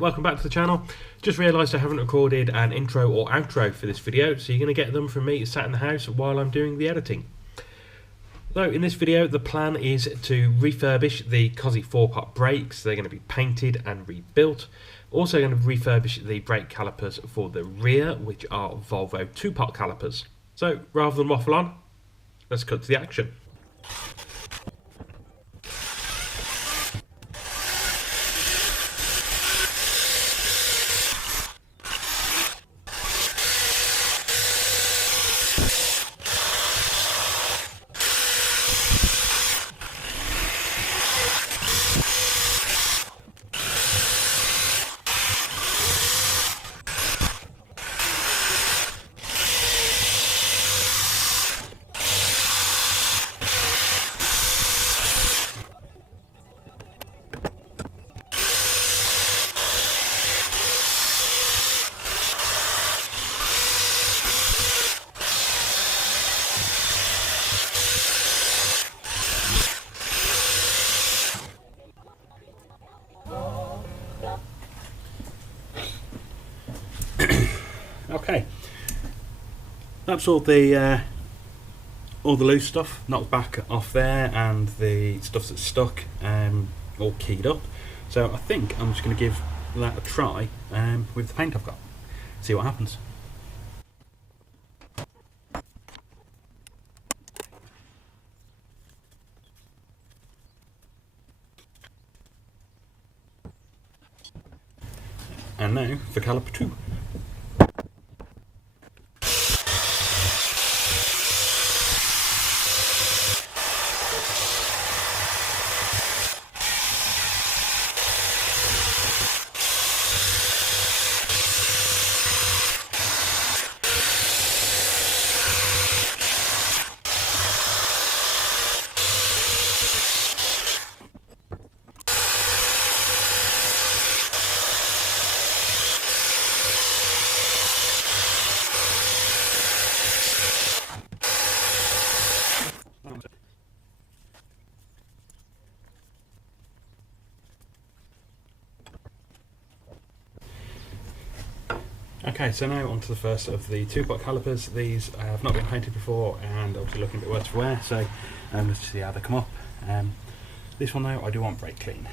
welcome back to the channel. Just realised I haven't recorded an intro or outro for this video, so you're going to get them from me sat in the house while I'm doing the editing. So in this video the plan is to refurbish the Cozzy 4-pot brakes. They're going to be painted and rebuilt. Also going to refurbish the brake calipers for the rear, which are Volvo 2-pot calipers. So rather than waffle on, let's cut to the action. Okay, that's all the loose stuff knocked back off there, and the stuff that's stuck all keyed up. So I think I'm just going to give that a try with the paint I've got. See what happens. And now for caliper 2. Okay, so now on to the first of the 2-pot calipers. These have not been painted before and obviously looking a bit worse for wear, so let's see how they come up. This one though, I do want brake clean.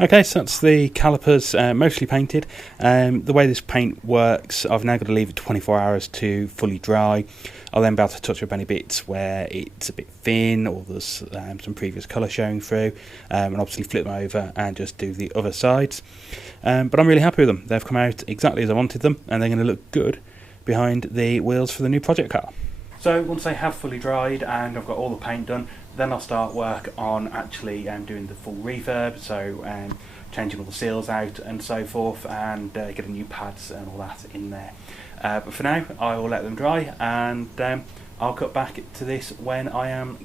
Okay, so that's the calipers mostly painted. The way this paint works, I've now got to leave it 24 hours to fully dry. I'll then be able to touch up any bits where it's a bit thin or there's some previous colour showing through, and obviously flip them over and just do the other sides. But I'm really happy with them. They've come out exactly as I wanted them, and they're going to look good behind the wheels for the new project car. So once they have fully dried and I've got all the paint done, then I'll start work on actually doing the full refurb, so changing all the seals out and so forth, and getting new pads and all that in there. But for now, I will let them dry, and I'll cut back to this when I am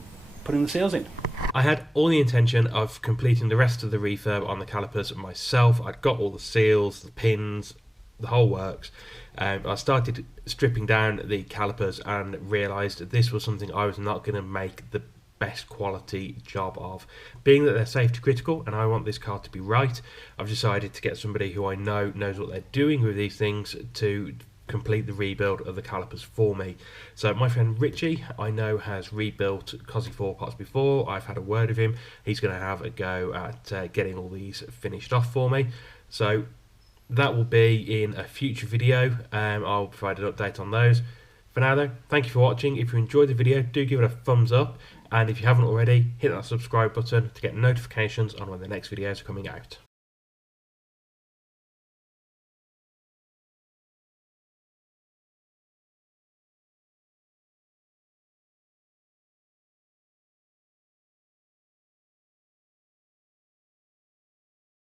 putting the seals in. I had all the intention of completing the rest of the refurb on the calipers myself. I'd got all the seals, the pins, the whole works. I started stripping down the calipers and realised that this was something I was not going to make the best quality job of. Being that they're safety critical and I want this car to be right, I've decided to get somebody who I know knows what they're doing with these things to complete the rebuild of the calipers for me. So my friend Richie, I know, has rebuilt Cosy 4 pots before. I've had a word with him. He's going to have a go at getting all these finished off for me. So that will be in a future video. I'll provide an update on those. For now though, thank you for watching. If you enjoyed the video, do give it a thumbs up, and if you haven't already, hit that subscribe button to get notifications on when the next videos are coming out.